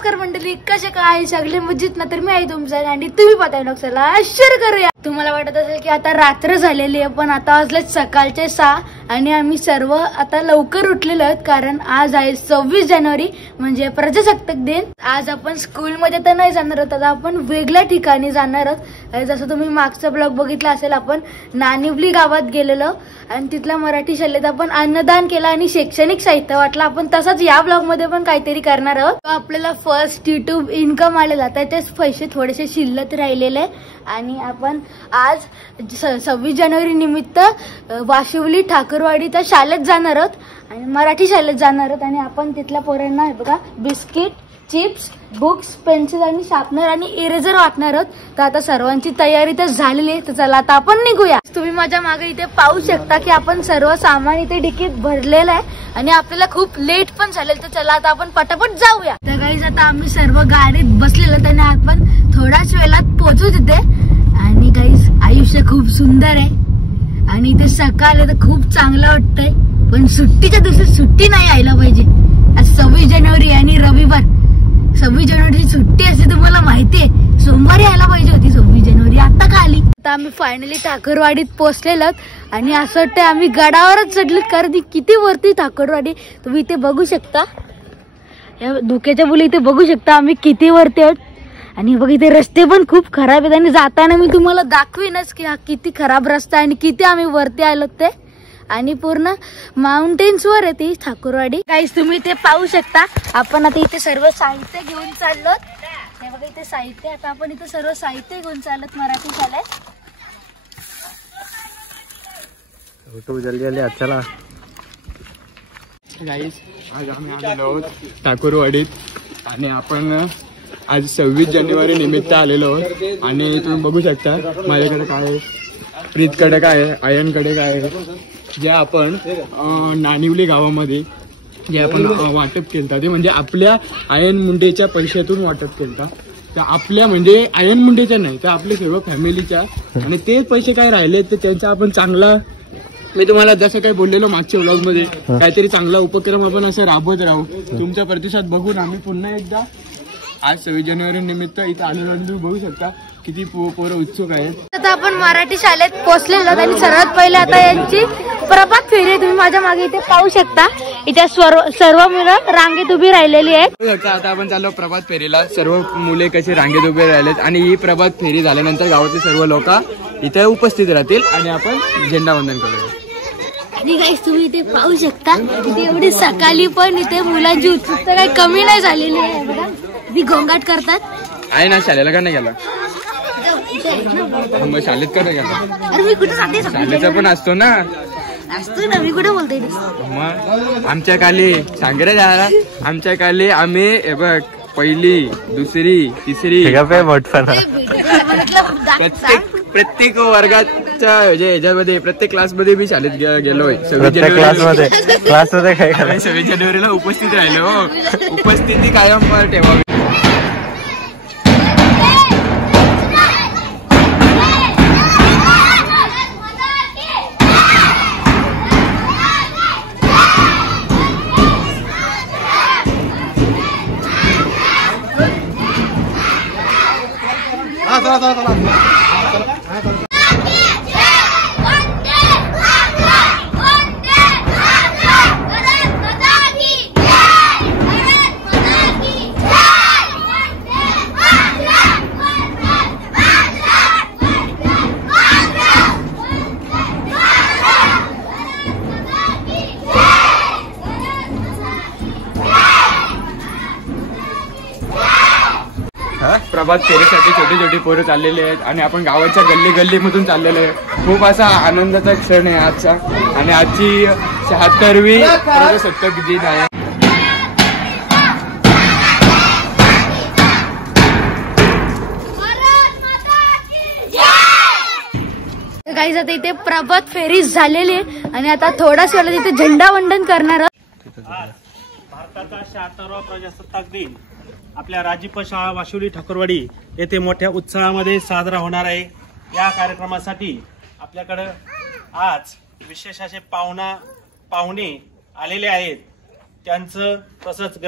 नमस्कार मंडळी, कसे काय सगळे मजेत ना? तर मी आहे तुमचा आणि तुम्ही पाहताय व्लॉग. चला शेअर करूया. तुम्हाला वाटत असेल की आता रात्र झालेली आहे, पण आता वाजले सकाळचे 6 आणि आम्ही सर्व आता लवकर उठलेलो आहोत, कारण आज आहे 26 जानेवारी म्हणजे प्रजासत्ताक दिन. आज आपण स्कूलमध्ये तर नाही जाणार आहोत, आता आपण वेगळ्या ठिकाणी जाणार आहोत. जसं तुम्ही मागचा ब्लॉग बघितला असेल, आपण नानिवली गावात गेलेलो आणि तिथल्या मराठी शाळेत आपण अन्नदान केलं आणि शैक्षणिक साहित्य वाटलं. आपण तसंच या ब्लॉग मध्ये पण काहीतरी करणार आहोत. आपल्याला फर्स्ट युट्यूब इन्कम आलेला, त्याचेच पैसे थोडेसे शिल्लक राहिलेले आणि आपण आज 26 जानेवारी निमित्त वाशिवली ठाकरवाडीच्या शाळेत जाणार आहोत आणि मराठी शाळेत जाणार आहोत. आणि आपण तिथल्या पोरांना हे बघा बिस्किट, चिप्स, बुक्स, पेन्सिल आणि शार्पनर आणि इरेझर वाटणार आहोत. तर आता सर्वांची तयारी तर झालेली आहे, तर चला आता आपण निघूया. तुम्ही माझ्या मागे इथे पाहू शकता की आपण सर्व सामान इथे डिकीत भरलेलं आहे आणि आपल्याला खूप लेट पण झालेलं. तर चला आता आपण पटापट जाऊया. तर गाईज आता आम्ही सर्व गाडीत बसलेलो आणि आपण थोड्याच वेळात पोहोचू तिथे. आणि गाईज आयुष्य खूप सुंदर आहे आणि इथे सकाळ आहे तर खूप चांगलं वाटतंय, पण सुट्टीच्या दिवशी सुट्टी नाही यायला पाहिजे. आज 26 जानेवारी आणि रविवार. 26 जानेवारीची सुट्टी असते तुम्हाला माहितीये, सोमवारी यायला पाहिजे होती 26 जानेवारी, आता का आली? आता आम्ही फायनली ठाकरवाडीत पोहोचलेलो आणि असं वाटतं आम्ही गडावरच चढलो, कारण किती वरती ठाकरवाडी तुम्ही इथे बघू शकता. या धुक्याच्या मुली इथे बघू शकता आम्ही किती वरती आहोत. आणि बघ इथे रस्ते पण खूप खराब आहेत आणि जाताना मी तुम्हाला दाखवीनच की हा किती खराब रस्ता आणि किती आम्ही वरती आलो ते. आणि पूर्ण माउंटेन्स वर आहे ती ठाकरवाडी. गाईस तुम्ही इथे पाहू शकता, आपण आता इथे सर्व साहित्य घेऊन चाललो. हे बघा इथे साहित्य, आता आपण इथे सर्व साहित्य घेऊन चालत मराठी शाळेत. जल्दी जल्दी चला. गाईस आज आम्ही आलेलो आहोत ठाकरवाडीत आणि आपण आज 26 जानेवारी निमित्त आलेलो आहोत. आणि तुम्ही बघू शकता माझ्याकडे काय आहे, प्रीतकडे काय आहे, आयनकडे काय आहे, जे आपण नानिवली गावामध्ये जे आपण वाटप केलं ते म्हणजे आपल्या आयन मुंडेच्या पैशातून वाटप केलं. तर आपल्या म्हणजे आयन मुंडेच्या नाही, तर आपल्या सर्व फॅमिलीच्या. आणि ते पैसे काय राहिले तर त्यांचा आपण चांगला, मी तुम्हाला जसं काही बोललेलो मागच्या व्लॉग मध्ये, काहीतरी चांगला उपक्रम आपण असं राबवत राहू. तुमचा प्रतिसाद बघून आम्ही पुन्हा एकदा आज 26 जानेवारी निमित्त इथं आलेलो. तुम्ही बघू शकता किती पोरं उत्सुक आहेत. आता आपण मराठी शाळेत पोहोचलेलो आणि सर्वात पहिले आता यांची प्रभात फेरी तुम्ही माझ्या मागे इथे पाहू शकता. इथे सर्व मुलं रांगेत उभी राहिलेली आहेत. आता आपण चाललो प्रभात फेरीला. सर्व मुले कशी रांगेत उभे राहिलेत आणि ही प्रभात फेरी झाल्यानंतर गावातील सर्व लोक इथे उपस्थित राहतील आणि आपण झेंडावंदन करूया. आणि गाईस तुम्ही इथे पाहू शकता इथे एवढी सकाळी पण इथे मुलांची उत्सुकता काही कमी नाही झालेली आहे. बघा ती गोंगाट करतात. आहे ना, शाळेला का नाही गेला? मग शाळेत का नाही गेला? अरे मी कुठे जाते, शाळेचा पण असतो ना. असतो ना, मी कुठे बोलतोय? मग आमच्या काली सांगरे झाला, आमच्या काली आम्ही बघ पहिली, दुसरी, तिसरी प्रत्येक वर्गाच्या ह्याच्यामध्ये प्रत्येक क्लासमध्ये मी शाळेत गेलोय. 26 जानेवारीला उपस्थित राहिलो. उपस्थिती कायम ठेवावी. प्रभात फेरीसाठी छोटी छोटी पोरं चाललेली आहेत आणि आपण गावाच्या गल्ली गल्लीमधून चाललेलो आहे. खूप असा आनंदाचा क्षण आहे आजचा आणि आजची 76वी प्रजासत्ताक दिन आहे. गाईज आता इथे प्रभात फेरी झालेली आहे आणि आता थोडाच वेळात इथे झेंडावंदन करणार. भारताचा 76वा प्रजासत्ताक दिन आपल्या राजीप शाळा वाशिवली ठाकरवाडी येथे मोठ्या उत्साहामध्ये साजरा होणार आहे. या कार्यक्रमासाठी आपल्याकडे आज विशेष असे पाहुणे आलेले आहेत. त्यांचं तसंच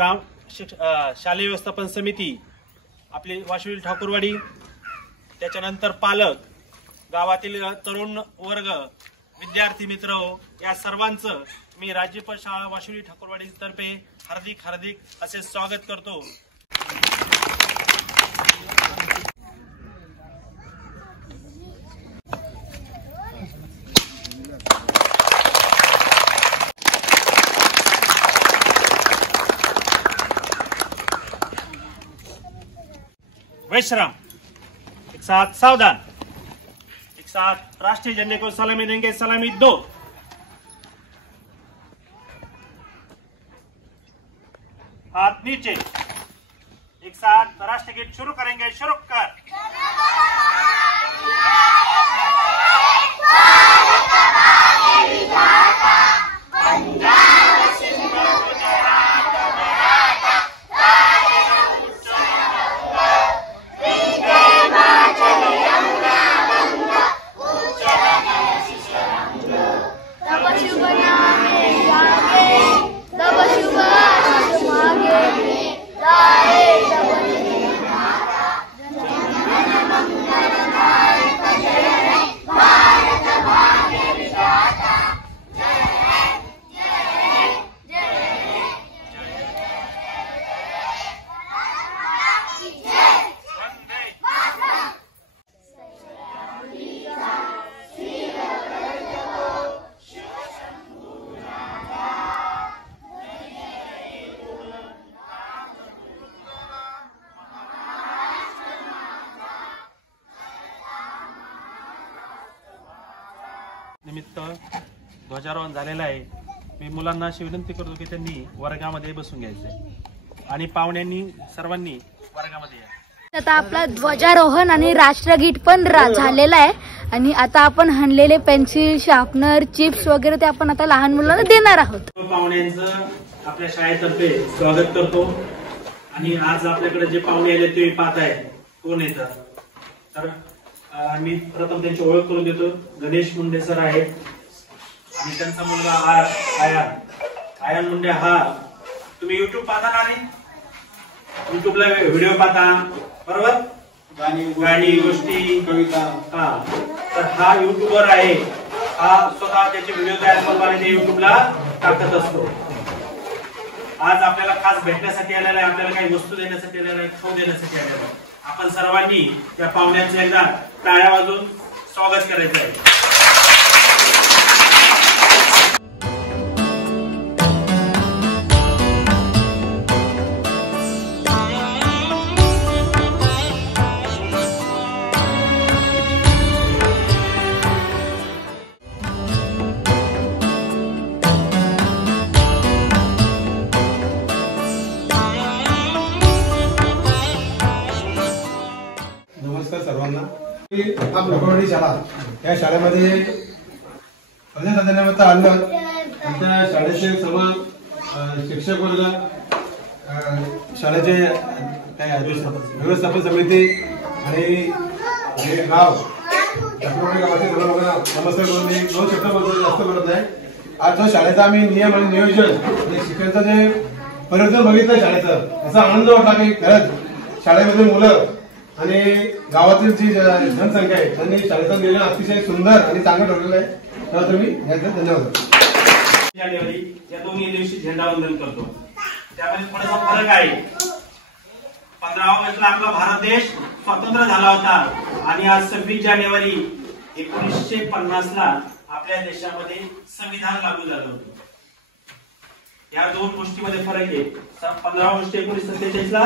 शालेय व्यवस्थापन समिती, आपली वाशिवली ठाकूरवाडी, त्याच्यानंतर पालक, गावातील तरुण वर्ग, विद्यार्थी मित्र या सर्वांचं मी राज्यपाल शाळा वाशिवली ठाकूरवाडी तर्फे हार्दिक हार्दिक असे स्वागत करतो. विश्राम. एक साथ सावधान. एक साथ राष्ट्रीय झंडे को सलामी देंगे. सलामी 2. हाथ नीचे. एक साथ राष्ट्रगीत शुरू करेंगे. शुरू कर. निमित्त ध्वजारोहण झालेलं आहे. मी मुलांना अशी विनंती करतो की त्यांनी वर्गामध्ये बसून घ्यायचंय आणि पाहुण्यांनी सर्वांनी वर्गामध्ये या. आता आपला ध्वजारोहण आणि राष्ट्रगीत पण झालेला आहे आणि आता आपण हाणलेले पेन्सिल, शार्पनर, चिप्स वगैरे ते आपण आता लहान मुलांना देणार आहोत. पाहुण्यांचं आपल्या शाळेतर्फे स्वागत करतो. आणि आज आपल्याकडे जे पाहुणे आले ते पाहताय कोण येतात. तर मी प्रथम त्यांची ओळख करून देतो. गणेश मुंडे सर आहेत आणि त्यांचा मुलगा आयन मुंडे. हा तुम्ही युट्यूब पाहता ना रे? युट्यूबला व्हिडिओ पाहता बरोबर, गाणी गोष्टी कविता. हा तर हा युट्यूबर आहे. हा स्वतः त्याचे व्हिडिओ तयार करून आणि ते युट्यूबला टाकत असतो. आज आपल्याला खास भेटण्यासाठी आलेला आहे, आपल्याला काही वस्तू देण्यासाठी आलेला आहे, खाऊ देण्यासाठी आलेला आहे. आपण सर्वांनी त्या पाहुण्यांचं एकदा टाळ्या वाजवून स्वागत करायचं आहे. नमस्कार सर्वांना. हा ठाकूरवाडी शाळा या शाळेमध्ये प्रजासत्ताकानिमित्त आलं. आमच्या शाळेचे सर्व शिक्षक वर्ग, शाळेचे व्यवस्थापन समिती आणि गाव ठाकूरवाडी गावाचे सर्व लोकांना नमस्कार करून मी 2 शब्द बोलतो, जास्त बोलत नाही. आज जो शाळेचा आम्ही नियम आणि नियोजन आणि शिक्षणाचं जे परिवर्तन बघितलं शाळेचं, असा आनंद वाटला की खरंच शाळेमध्ये मुलं आणि गावातील जी जनसंख्या आहे त्यांनी शाळेचं नियोजन अतिशय सुंदर आणि चांगलं ठरवलेलं आहे. तर तुम्ही धन्यवाद. जानेवारी या दोन्ही दिवशी झेंडावंदन करतो. त्यामध्ये थोडासा फरक आहे. 15 ऑगस्टला आपला भारत देश स्वतंत्र झाला होता आणि आज 26 जानेवारी 1950ला आपल्या देशामध्ये संविधान लागू झालं होतं. या 2 गोष्टीमध्ये फरक आहे. 15 ऑगस्ट 1947ला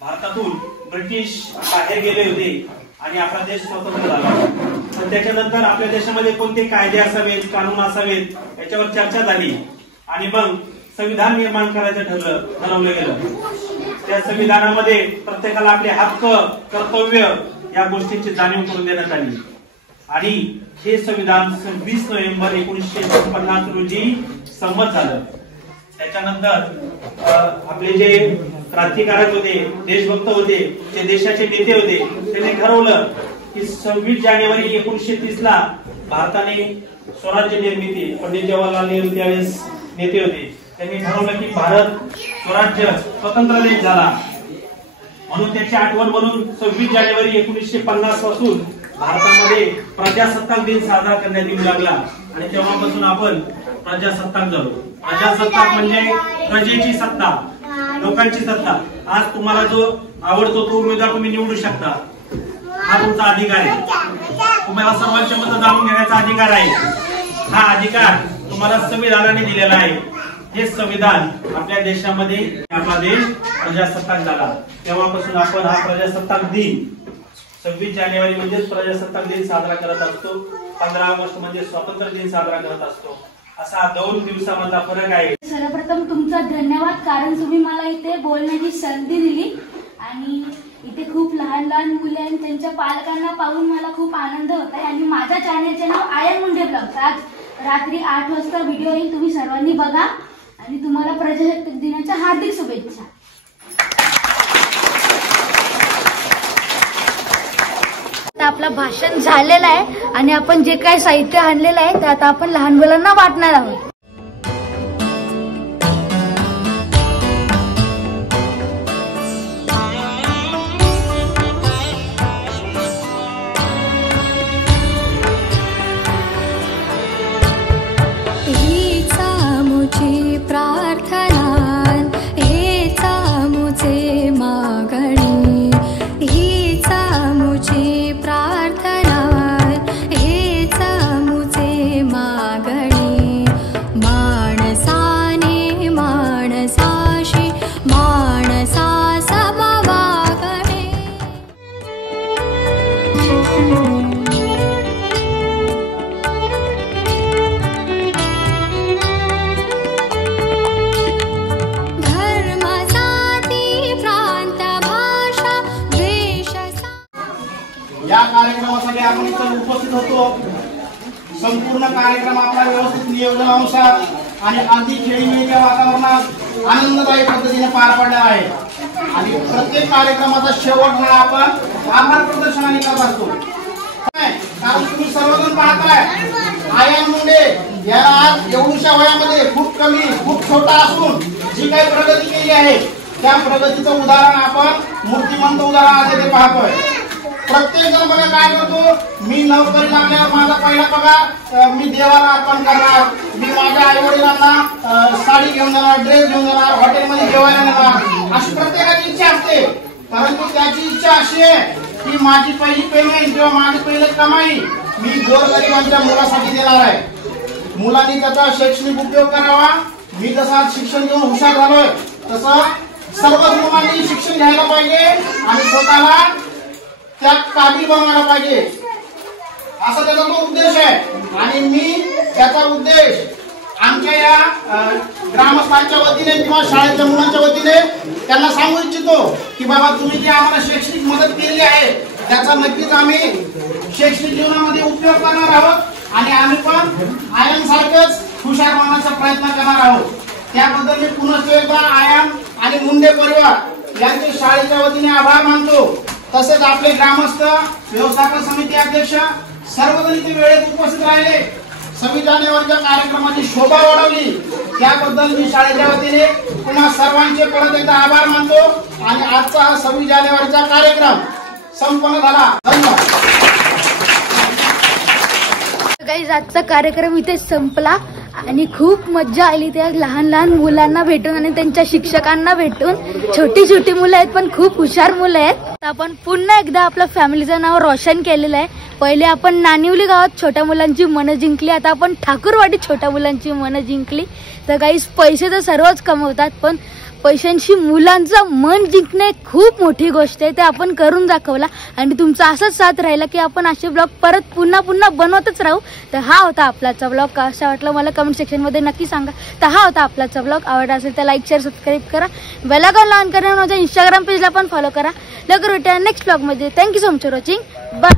भारतातून ब्रिटिश बाहेर गेले होते आणि आपला देश स्वतंत्र झाला. पण त्याच्यानंतर आपल्या देशामध्ये कोणते कायदे असावेत, कानून असावेत याच्यावर चर्चा झाली आणि मग संविधान निर्माण करायचं ठरवलं गेलं. त्या संविधानामध्ये प्रत्येकाला आपले हक्क, कर्तव्य या गोष्टींची जाणीव करून देण्यात आली आणि हे संविधान 26 नोव्हेंबर 1950 रोजी संमत झालं. त्याच्यानंतर आपले जे क्रांतिकारक होते, देशभक्त होते, जे देशाचे नेते होते, त्यांनी ठरवलं की 26 जानेवारी 1930ला भारताने स्वराज्य निर्मिती, पंडित जवाहरलाल नेहरू त्यावेळेस नेते होते, त्यांनी ठरवलं की भारत स्वराज्य स्वतंत्र देश झाला म्हणून त्याची आठवण म्हणून 26 जानेवारी 1950 पासून भारतामध्ये प्रजासत्ताक दिन साजरा करण्यात येऊ लागला आणि तेव्हापासून आपण प्रजासत्ताक झालो. प्रजासत्ताक म्हणजे प्रजेची सत्ता, लोकांची सत्ता. आज तुम्हाला जो आवडतो तो उमेदवार तुम्ही निवडू शकता, हा तुमचा अधिकार आहे. तुम्हाला सर्वांचे मत जाणून घेण्याचा अधिकार आहे. हा अधिकार तुम्हाला संविधानाने दिलेला आहे. हे संविधान आपल्या देशामध्ये आपला देश प्रजासत्ताक झाला तेव्हापासून आपण हा प्रजासत्ताक दिन 26 जानेवारी म्हणजे प्रजासत्ताक दिन साजरा करत असतो. 15 ऑगस्ट म्हणजे स्वातंत्र्य दिन साजरा करत असतो. असा 2 दिवसामधला फरक आहे. सर्वप्रथम तुमचा धन्यवाद, कारण तुम्ही मला इथे बोलण्याची संधी दिली आणि इथे खूप लहान लहान मुले आणि त्यांच्या पालकांना पाहून मला खूप आनंद होत आहे. आणि माझ्या चॅनेलचे नाव आयन मुंडे ब्लॉग्स. आज रात्री 8 वाजता व्हिडिओ येईल, तुम्ही सर्वांनी बघा आणि तुम्हाला प्रजासत्ताक दिनाच्या हार्दिक शुभेच्छा. आता आपलं भाषण झालेलं आहे आणि आपण जे काही साहित्य आणलेलं आहे ते आता आपण लहान मुलांना वाटणार आहोत. या कार्यक्रमासाठी आपण इथे उपस्थित होतो. संपूर्ण कार्यक्रम आपल्या व्यवस्थित नियोजनानुसार आणि अगदी खेळीमेळीच्या वातावरणात आनंददायी पद्धतीने पार पडला आहे. आणि प्रत्येक कार्यक्रमाचा शेवट हा आपण आभार प्रदर्शनाने करत असतो. कारण तुम्ही सर्वजण पाहताय आयन मुंडे याला आज एवढ्याशा वयामध्ये खूप छोटा असून जी काही प्रगती केली आहे त्या प्रगतीचं उदाहरण आपण मूर्तिमंत उदाहरण आज येथे पाहतोय. प्रत्येक जण बघा काय करतो, मी नोकरी लागल्यावर माझा पहिला पगार मी देवाला अर्पण करणार, मी माझ्या आई वडिलांना साडी घेऊन जाणार, ड्रेस घेऊन जाणार, हॉटेलमध्ये जेवायला नेणार, अशी प्रत्येकाची इच्छा असते. परंतु त्याची इच्छा अशी आहे की माझी पहिली पेमेंट किंवा माझी पहिली कमाई मी गोरगरिबांच्या मुलासाठी देणार आहे. मुलांनी त्याचा शैक्षणिक उपयोग करावा. मी जसा शिक्षण घेऊन हुशार झालोय तसं सर्व मुलांनी शिक्षण घ्यायला पाहिजे आणि स्वतःला त्यात काबिल बनवायला पाहिजे, असा त्याचा तो उद्देश आहे. आणि मी त्याचा उद्देश आमच्या या ग्रामस्थांच्या वतीने किंवा शाळेच्या मुलांच्या वतीने त्यांना सांगू इच्छितो की बाबा तुम्ही जी आम्हाला शैक्षणिक मदत केली आहे त्याचा नक्कीच आम्ही शैक्षणिक जीवनामध्ये उपयोग करणार आहोत आणि आम्ही पण आयन सारखंच हुशार होण्याचा प्रयत्न करणार आहोत. त्याबद्दल मी पुन्हा एकदा आयन आणि मुंडे परिवार यांचे शाळेच्या वतीने आभार मानतो. तसेच आपले ग्रामस्थ, व्यवस्थापन समिती अध्यक्ष सर्वजण इथे वेळेत उपस्थित राहिले, 26 जानेवारीच्या कार्यक्रमाची शोभा वाढवली, त्याबद्दल मी शाळेच्या वतीने पुन्हा सर्वांचे परत एकदा आभार मानतो. आणि आजचा हा 26 जानेवारीचा कार्यक्रम संपन्न झाला. धन्यवाद. गाईज, आजचा कार्यक्रम इथे संपला आणि खूप मज्जा आली त्या लहान लहान मुलांना भेटून आणि त्यांच्या शिक्षकांना भेटून. छोटी छोटी मुलं आहेत पण खूप हुशार मुलं आहेत. आपण पुन्हा एकदा आपल्या फॅमिलीचं नाव रोशन केलेलं आहे. पहिले आपण नानिवली गावात छोट्या मुलांची मनं जिंकली, आता आपण ठाकूरवाडी छोट्या मुलांची मनं जिंकली. तर गाईज, पैसे तर सर्वच कमवतात पण पैशांशी मुलांचं मन जिंकणे खूप मोठी गोष्ट आहे. ते आपण करून दाखवला आणि तुमचा असाच साथ राहिला की आपण असे ब्लॉग परत पुन्हा पुन्हा बनवतच राहू. तर हा होता आपलाचा ब्लॉग. कसा वाटला मला कमेंट सेक्शनमध्ये नक्की सांगा. तर हा होता आपलाचा ब्लॉग. आवडला असेल तर लाईक, शेअर, सबस्क्राईब करा. बेल आयकॉन ऑन करा. माझ्या इंस्टाग्राम पेजला पण फॉलो करा. लवकर भेटूया नेक्स्ट ब्लॉगमध्ये. Thank you so much for watching. Bye.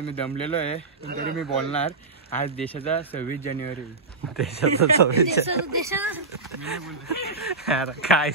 मी दमलेलो आहे पण तरी मी बोलणार. आज देशाचा 26 जानेवारी. देशाचा 26 देशाचा काय